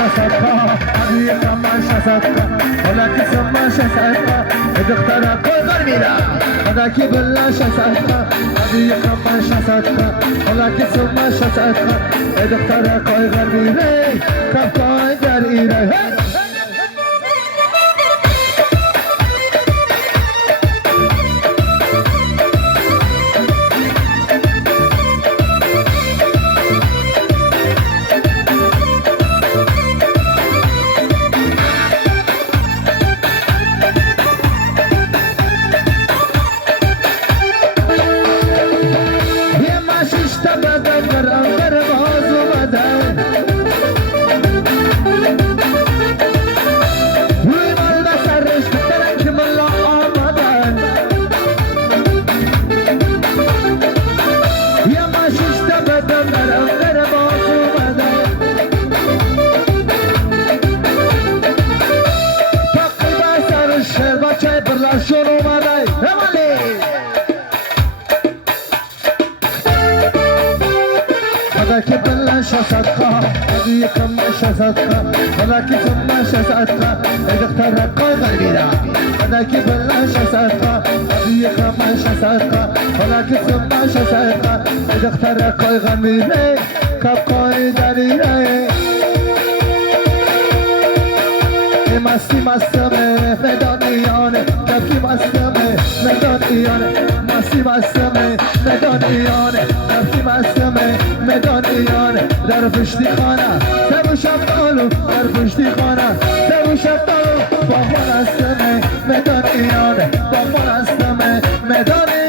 شصتها حقيقة ما شصتها ولكن ثم شصتها إذا اخترق الغربيرة هذاك بالله شصتها حقيقة ما شصتها ولكن ثم شصتها إذا اخترق الغربيرة كفاية دريرة ولكن ثم شصتها إذا اخترق الغربيرة هذاك بالله شصتها حقيقة ما شصتها ولكن ثم شصتها إذا اخترق الغربيرة كفاية دريرة مستی مستمه مدانیانه کفی مستمه مدانیانه مستی مستمه مدانیانه کفی مستمه مدانیانه در پشتی خانه سب و شفتالو در پشتی خانه سب و شفتالو باغمان استمه مدانیانه باغمان استمه مدانیانه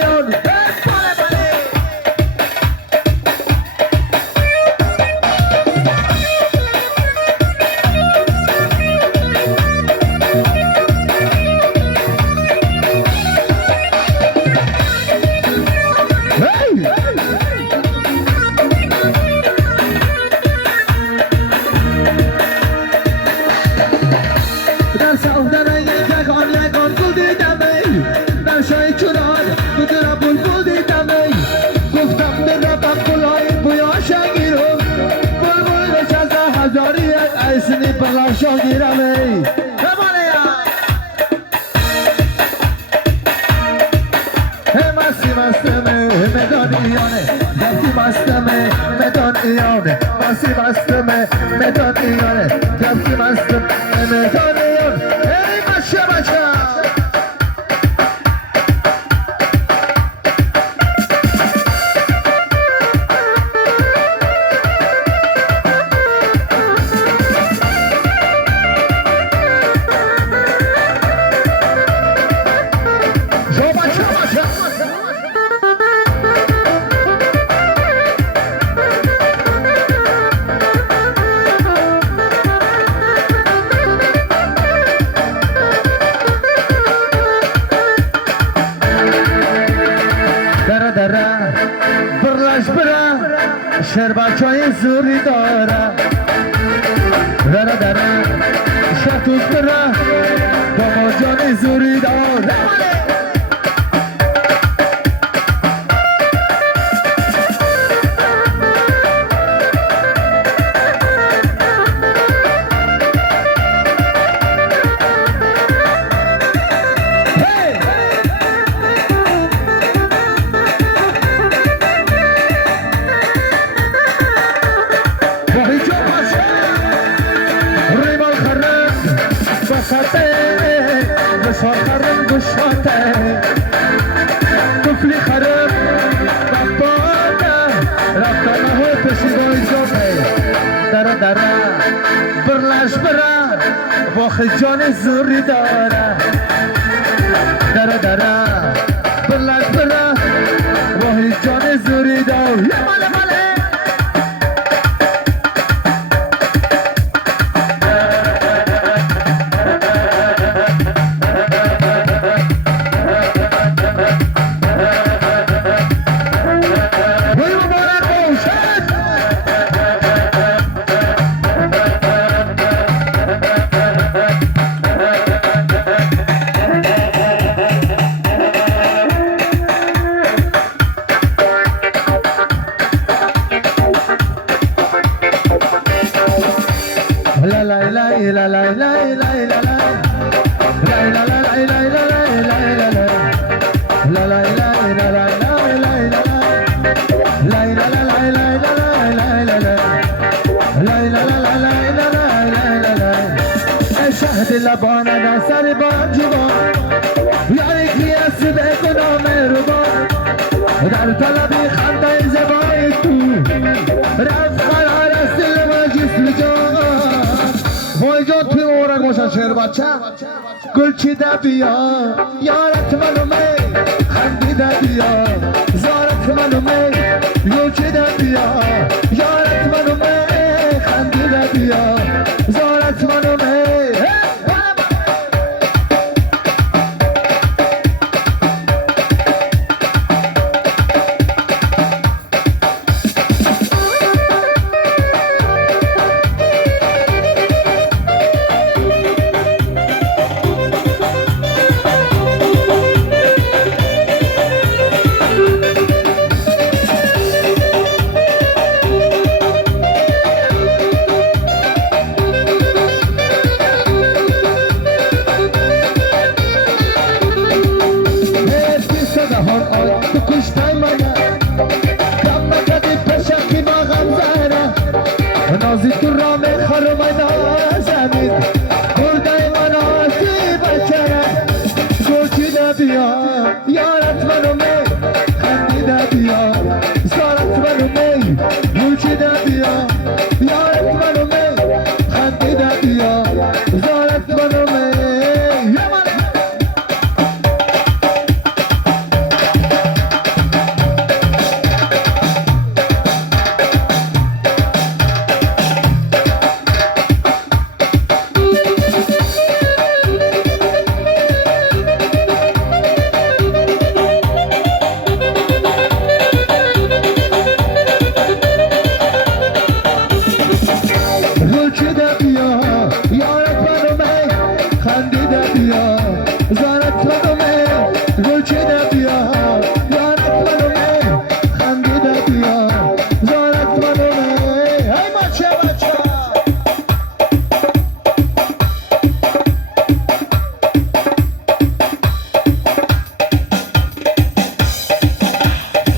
شربتای زوری داره دره دره شتوز بره داماجانی زوری داره برلش برا با خجان زوری داره دره دره برلش برا با خجان زوری داره ماله ماله شهد لبانه در سر بانجوان یاری که اسب کنام روبان در طلبی خنده زبای تو رفت قرار است دل و جسم جان وای جان توی اورک باشن شهر بچه گل چیده بیا یارت منو می خندیده بیا زارت منو می گل چیده بیا یارت منو می خندیده بیا زارت منو می نازی تو رام خرمانا زمین بردای مناسی بچره گلچیده بیا یارت منو می خندیده بیا زارت منو می گلچیده بیا یارت منو می خندیده بیا زارت منو می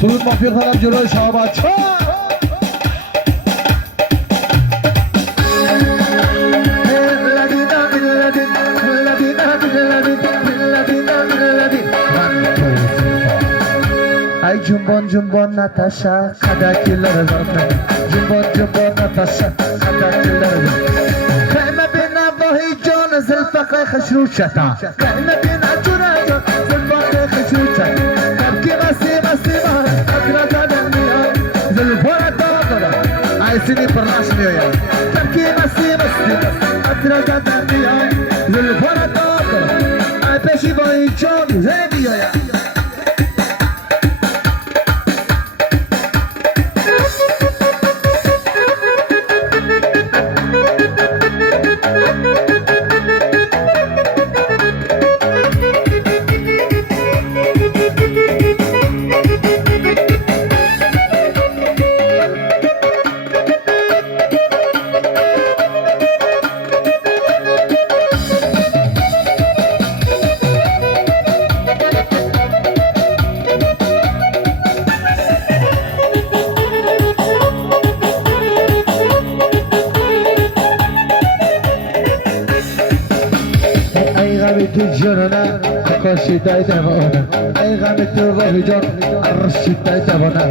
سرود مافیق دارم جلوی شهابت ای جنبان جنبان نتاشا خداکی لرزانه جنبان جنبان نتاشا خداکی لرزانه خیمه بینا باهی جان زلفقه خشروشتا خیمه بینا جونه جان زلفقه خشروشتا کبکی مسی ما اکرا زدن میاد زلفوره دارم ای سینی پرناش میاد کبکی مسی اکرا زدن میاد زلفوره دارم ای پیشی باهی جان زی میاد تو جنونه کاشی دای دوانه ای غم تو و جان عرشی دای دوانه